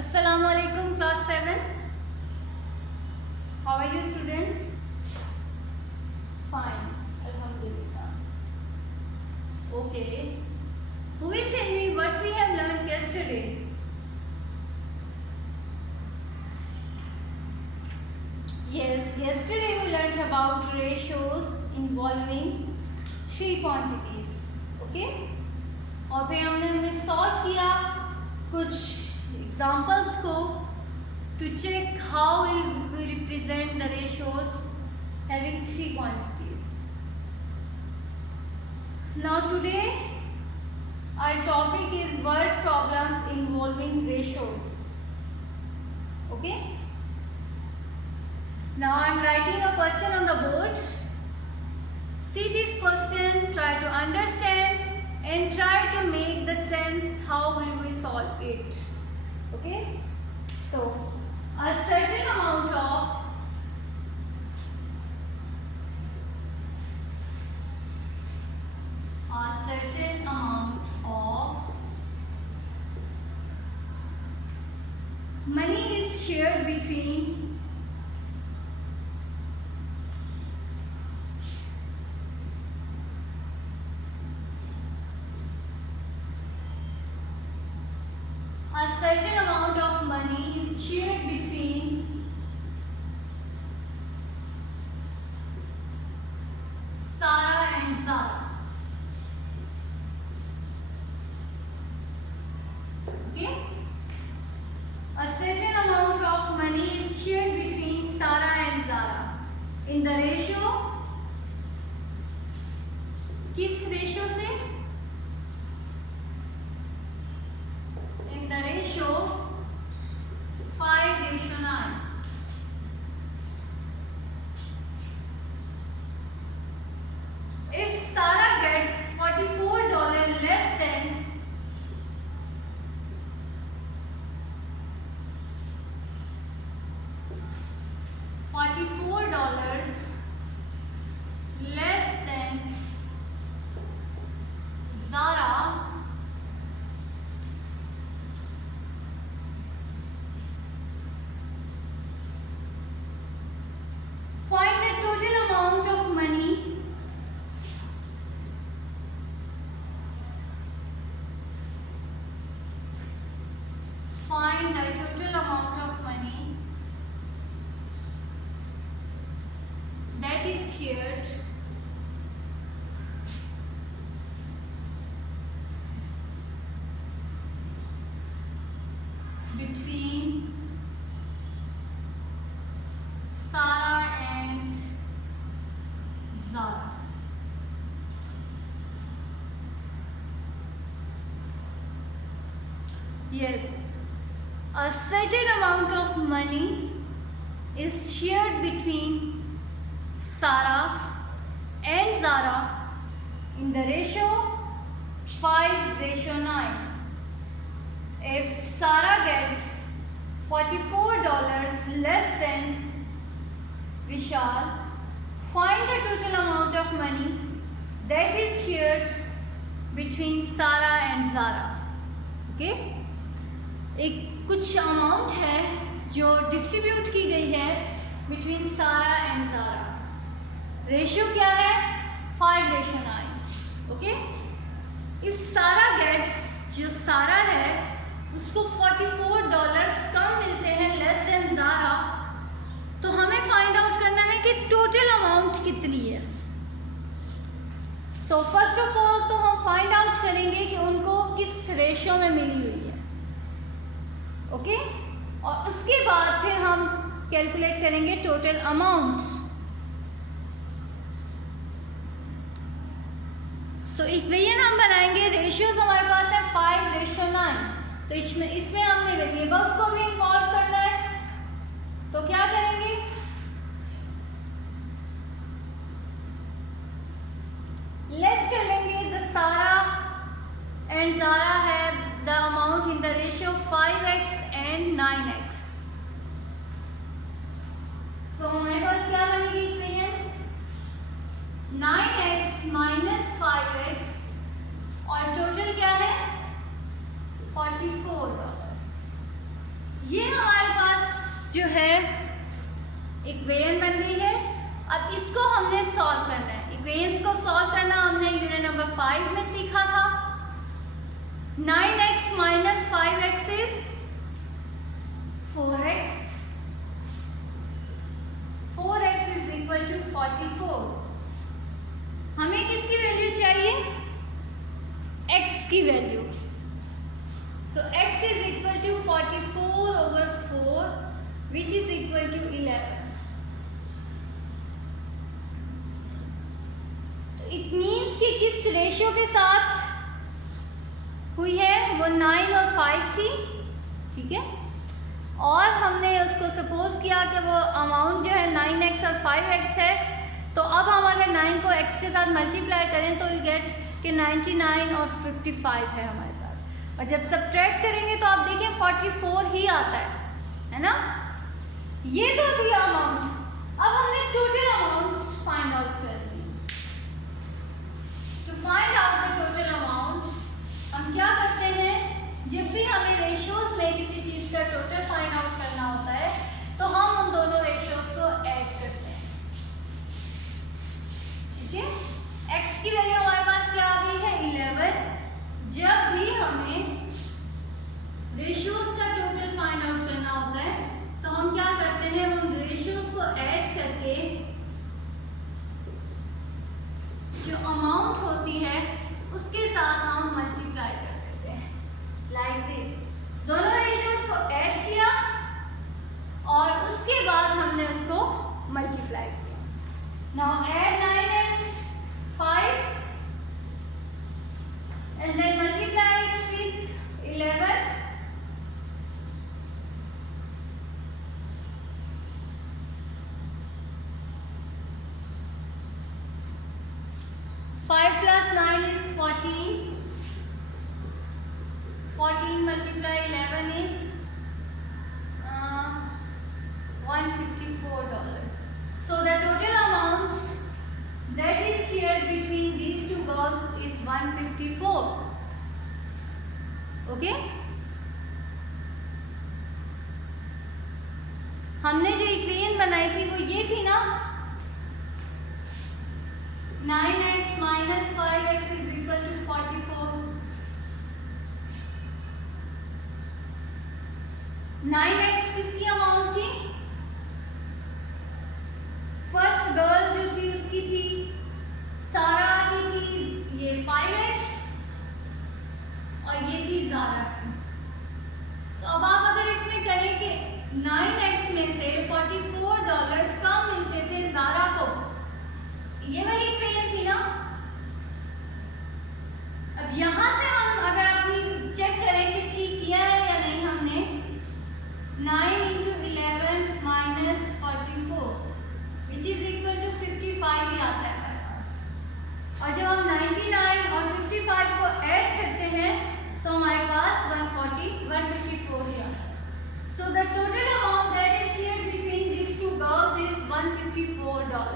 Assalamu alaikum class 7. How are you students? Fine. Alhamdulillah. Okay. Who will tell me what we have learned yesterday? Yes, yesterday we learned about ratios involving three quantities. Okay? और फिर हमने solve किया कुछ examples को to check how will we represent the ratios having three quantities. Now today our topic is word problems involving ratios. Okay? Now I am writing a question on the board. See this question, try to understand and try to make the sense how will we solve it. Okay? So a certain amount of money is shared between Sarah and Zara. Okay? A certain amount of money is shared between Sarah and Zara in the ratio. किस ratio से? In the ratio 5:9. If Sarah gets $44 less than Zara, find the total amount of money that is shared between Sarah and Zara. Yes, a certain amount of money is shared between Sarah and Zara in the ratio 5:9. If Sarah gets $44 less than Vishal, find the total amount of money that is shared between Sarah and Zara. Okay? एक कुछ amount है जो distribute की गई है between सारा and Zaara. Ratio क्या है? 5:9. ओके? इफ सारा गेट्स, जो सारा है उसको $44 कम मिलते हैं लेस देन ज़ारा, तो हमें फाइंड आउट करना है कि टोटल अमाउंट कितनी है. सो फर्स्ट ऑफ ऑल तो हम फाइंड आउट करेंगे कि उनको किस रेशियो में मिली हुई है. ओके? और उसके बाद फिर हम कैलकुलेट करेंगे टोटल अमाउंट. सो इक्वेशन हम बनाएंगे. रेशियोज हमारे पास है 5:9. तो इसमें हमने वेरिएबल्स को भी इन्वॉल्व करना है. तो क्या करेंगे? लेट कर लेंगे the Sara and Zara have the amount in the ratio 5x and 9x. So हमारे पास क्या बनेगी इक्वेशन? 9x minus 5x और टोटल क्या है? $44. जो है इक्वेशन बन गई है। अब इसको हमने सॉल्व करना है। इक्वेशंस को सॉल्व करना हमने यूनिट नंबर 5 में सीखा था। 9x minus 5x is 4x। 4x is equal to 44। हमें किसकी वैल्यू चाहिए? x की value. So x is equal to 44 over 4 which is equal to 11। तो इट मीन्स कि किस रेशियो के साथ हुई है? वो 9 और 5 थी, ठीक है। और हमने उसको सपोज किया कि वो अमाउंट जो है 9x और 5x है। तो अब हम अगर 9 को x के साथ मल्टीप्लाई करें तो विल गेट कि 99 और 55 है हमारे पास। और जब सब्ट्रैक्ट करेंगे तो आप देखें 44 ही आता है ना। ये तो थी अमाउंट। अब हमने टोटल अमाउंट फाइंड आउट करनी है। To find out the total amount हम क्या करते हैं? जब भी हमें रेशियोज में किसी चीज का टोटल फाइंड आउट करना होता है तो हम उन दोनों रेशियोज को ऐड करते हैं, ठीक है। x की वैल्यू हमारे पास क्या आ गई है? 11। जब भी हमें रेशियोज का टोटल फाइंड आउट करना होता है तो हम क्या करते हैं? उन रेशियोज को ऐड करके जो अमाउंट होती है उसके साथ हम मल्टीप्लाई कर देते हैं, लाइक दिस। दोनों रेशियोज को ऐड किया और उसके बाद हमने उसको मल्टीप्लाई किया। Now add 9 and 5 and then multiply it with 11। 5 plus 9 is 14. 14 multiply 11 is $154. So the total amount that is shared between these two girls is 154. Okay? हमने जो इक्वेशन बनाई थी वो ये थी ना, 9x minus 5x is equal to 44। 9x किसकी amount थी? फर्स्ट गर्ल जो थी उसकी थी, सारा की थी ये 5x और ये थी ज़ारा की। तो अब आप अगर इसमें करें कि 9x में से $44 कम मिलते थे ज़ारा को, ये वाली इक्वेशन थी ना। अब यहां से हम अगर अपनी चेक करें कि ठीक किया है या नहीं हमने, 9 into 11 minus 44 which is equal to 55 ही आता है हमारे पास। और जब हम 99 और 55 को ऐड करते हैं तो हमारे पास 154 ही आता है। So the total amount that is shared between these two girls is $154.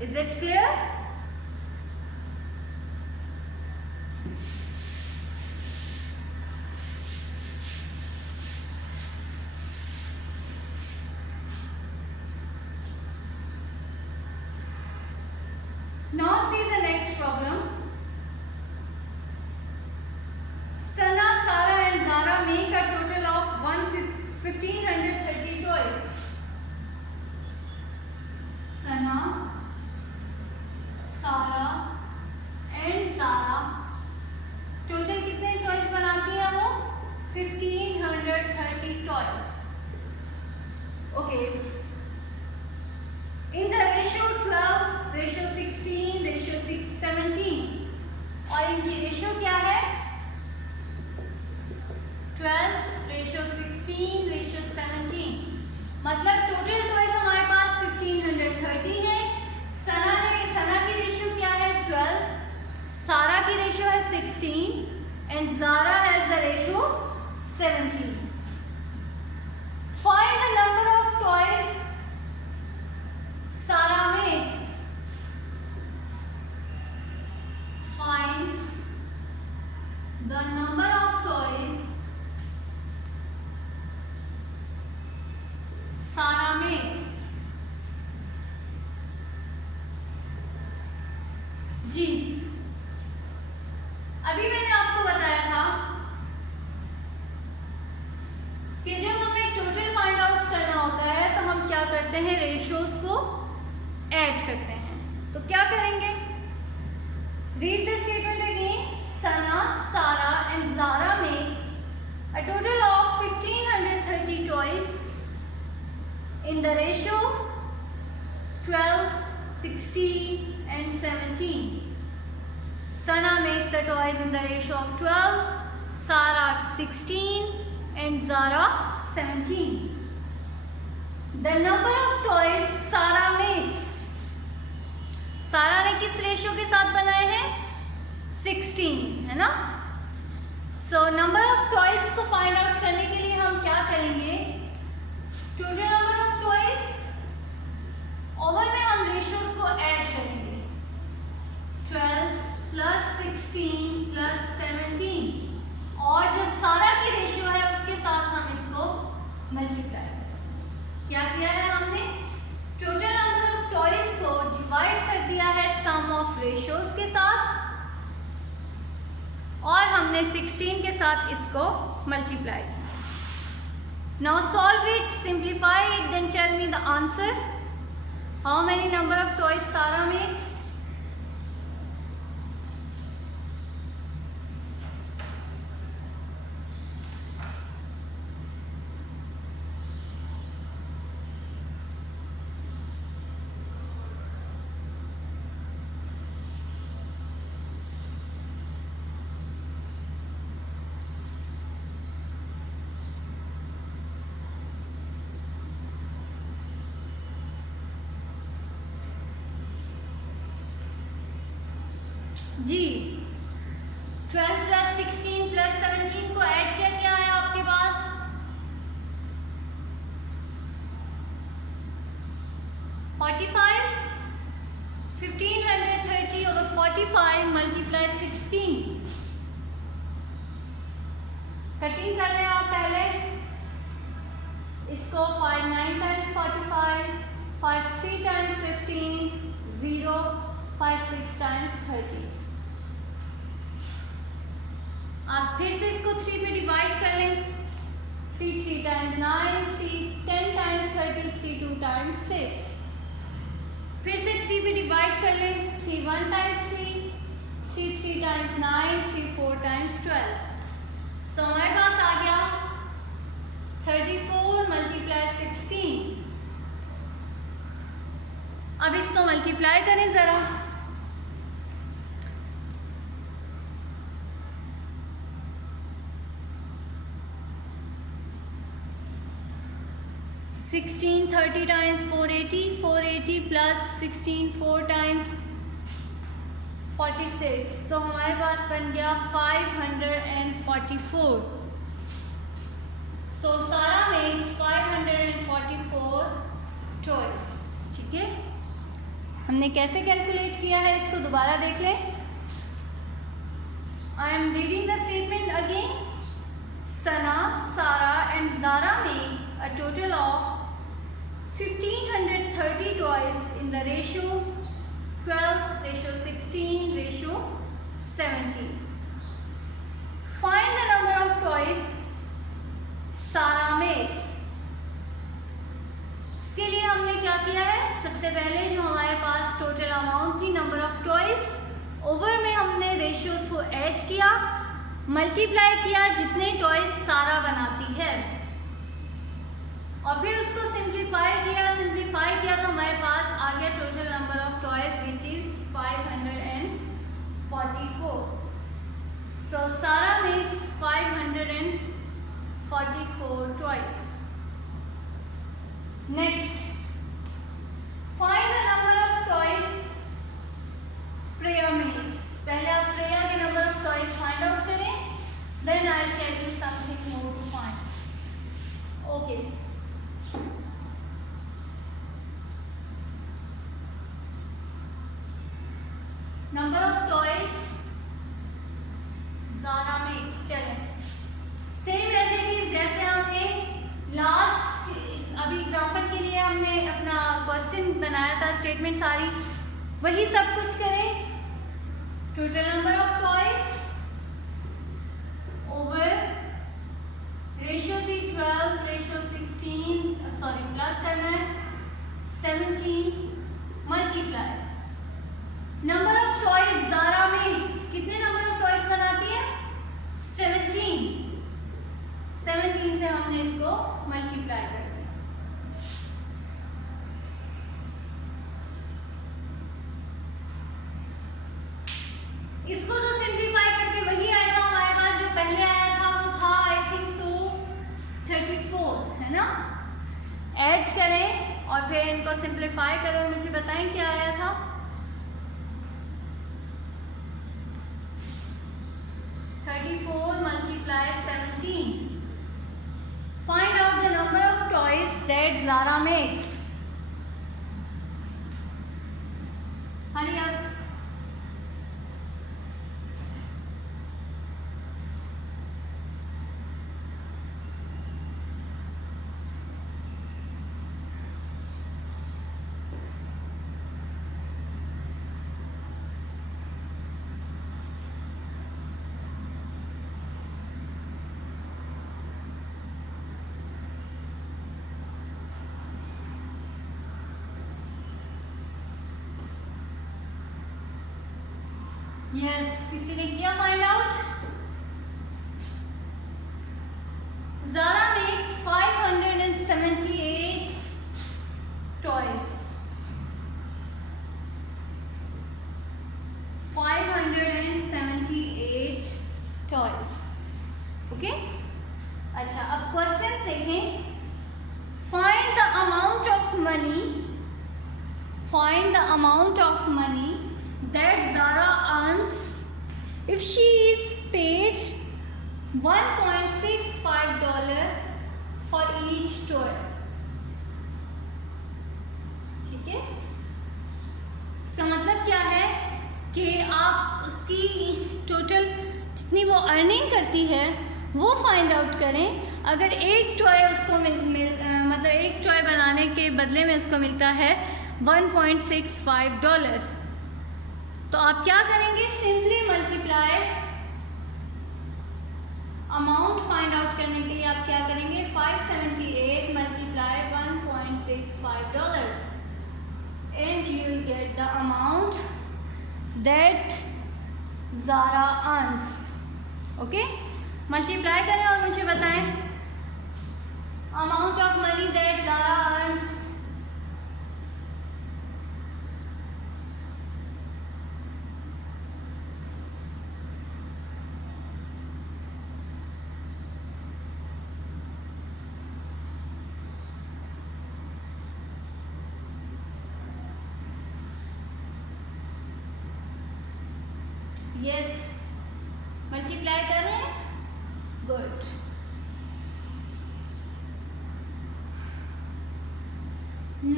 Is it clear? Now see the next problem. Sana, Sara and Zara make a total of 1,530 toys. Sana, सारा and सारा total कितने toys बनाती हैं वो? 1530 toys. Okay, in the ratio 12, ratio 16, ratio 17 और इनकी ratio क्या है? 12 रेशियो 16 रेशियो 17। मतलब टोटल टॉयज हमारे पास 1530 है। सना की रेशियो क्या है? 12। सारा की रेशियो है 16 and Zara has the ratio 17। Find the number of toys Sara makes. Find the number of toys जी, अभी मैंने आपको बताया था कि जब हमें टोटल फाइंड आउट करना होता है तो हम क्या करते हैं, रेशियोज को ऐड करते हैं। तो क्या करेंगे, read the statement again. Sana, Sara and Zara makes a total of 1530 toys in the ratio 12, 16 and 17. Sana makes the toys in the ratio of 12, Sara 16 and Zara 17. The number of toys Sara makes. सारा ने किस ratio के साथ बनाए हैं, 16, है ना। So number of toys को फाइंड आउट करने के लिए हम क्या करेंगे, total number of toys over में हम रेशियोज को ऐड करेंगे, 12 प्लस 16 प्लस 17, और जो सारा की रेशियो है उसके साथ हम इसको मल्टीप्लाई करेंगे। क्या किया है हमने, टोटल नंबर ऑफ टॉयज को डिवाइड कर दिया है सम ऑफ रेशियोज के साथ, और हमने 16 के साथ इसको मल्टीप्लाई किया। Now solve it, simplify it, then tell me the answer. How many number of toys Sara makes? जी, 12 प्लस 16 प्लस 17 को ऐड किया, क्या आया आपके पास, 45। 1530 over 45 मल्टीप्लाई 16। कटिंग कर लें आप पहले इसको, 5 9 टाइम्स 45, 5 3 टाइम्स 15, 0 5 6 टाइम्स 30। आप फिर से इसको 3 पे डिवाइड कर लें, 3 3 टाइम्स 9, 3 10 टाइम्स 30, 3 2 टाइम्स 6। फिर से 3 पे डिवाइड कर लें, 3 1 टाइम्स 3, 3 3 टाइम्स 9, 3 4 टाइम्स 12। सो हमारे पास आ गया 34 मल्टीप्लाई 16। अब इसको मल्टीप्लाई करें ज़रा, 16 30 टाइम्स 480, 480 प्लस 16 4 टाइम्स 46, तो हमारे पास बन गया 544। So Sara makes 544 toys. ठीक है, हमने कैसे कैलकुलेट किया है इसको दोबारा देख लें। I am reading the statement again. Sana, Sara and Zara make a total of 1530 toys in the ratio 12, ratio 16, ratio 17. Find the number of toys Sara makes. इसके लिए हमने क्या किया है, सबसे पहले जो हमारे पास टोटल अमाउंट थी नंबर ऑफ टॉयज, ओवर में हमने रेशियोज को ऐड किया, मल्टीप्लाई किया जितने टॉयज सारा बनाती है, और फिर उसको सिंप्लीफाई किया तो हमारे पास आ गया total number of toys which is 544। So Sara makes 544 toys. Next, find the number of toys Priya makes. पहले आप प्रिया के number of toys find out करें, then I will tell you something more to find. Okay, number of toys Zara makes. चलें, same as it is जैसे हमने last, अभी example के लिए हमने अपना क्वेश्चन बनाया था, स्टेटमेंट सारी वही सब कुछ करें। total number of toys over ratio थी 12 रेशियो 16 सॉरी प्लस करना है 17 multiply number of toys Zara makes कितने नंबर ऑफ टॉयज बनाती है 17 से हमने इसको मल्टीप्लाई कर दिया। इसको तो सिंप्लीफाई करके वही आएगा हमारे पास जो पहले आया था, वो था आई थिंक सो 34 है ना। ऐड करें और फिर इनको सिंप्लीफाई करें और मुझे बताएं क्या आया था। multiply 17. Find out the number of toys that Zara makes. Hurry up. Yes, किसी ने किया find out. Zara makes 578 toys. 578 toys. Okay अच्छा, अब क्वेश्चन देखें। Find the amount of money. Find the amount of money that Zara earns if she is paid $1.65 for each toy. ठीक है, इसका मतलब क्या है कि आप उसकी टोटल जितनी वो अर्निंग करती है वो फाइंड आउट करें। अगर एक टॉय उसको मतलब एक टॉय बनाने के बदले में उसको मिलता है $1.65, तो आप क्या करेंगे, simply multiply amount find out करने के लिए आप क्या करेंगे, 578 multiply $1.65 and you will get the amount that Zara earns. Okay, multiply करें और मुझे बताएं amount of money that Zara earns. Yes, multiply करें, good.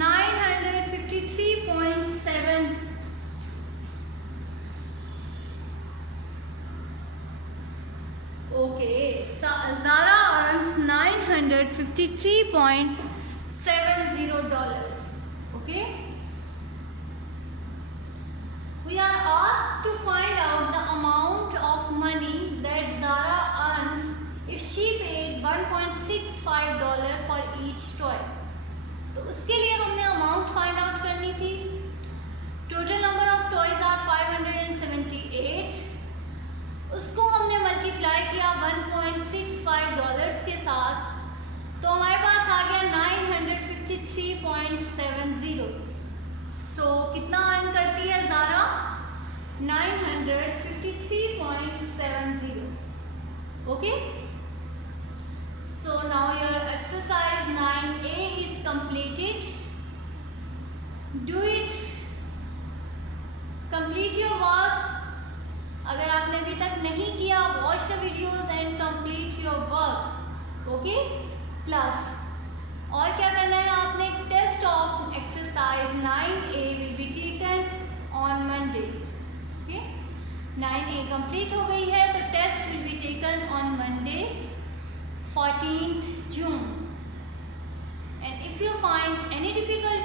$953.7 okay, Zara earns $953.70. Okay, we are asked to find out the amount of money that Zara earns if she paid $1.65 for each toy. तो उसके लिए हमने amount find out करनी थी। Total number of toys are 578, उसको हमने multiply किया $1.65 के साथ, तो हमारे पास आ गया 953.70। सो कितना अर्न करती है Zara, 953.70। Okay, so now your exercise 9A is completed. Do it, complete your work. अगर आपने अभी तक नहीं किया, watch the videos and complete your work. Okay, plus और क्या करना है आपने, test of exercise 9A will be taken on Monday. Okay, 9A complete हो गई है, तो test will be taken on Monday 14th June. And if you find any difficult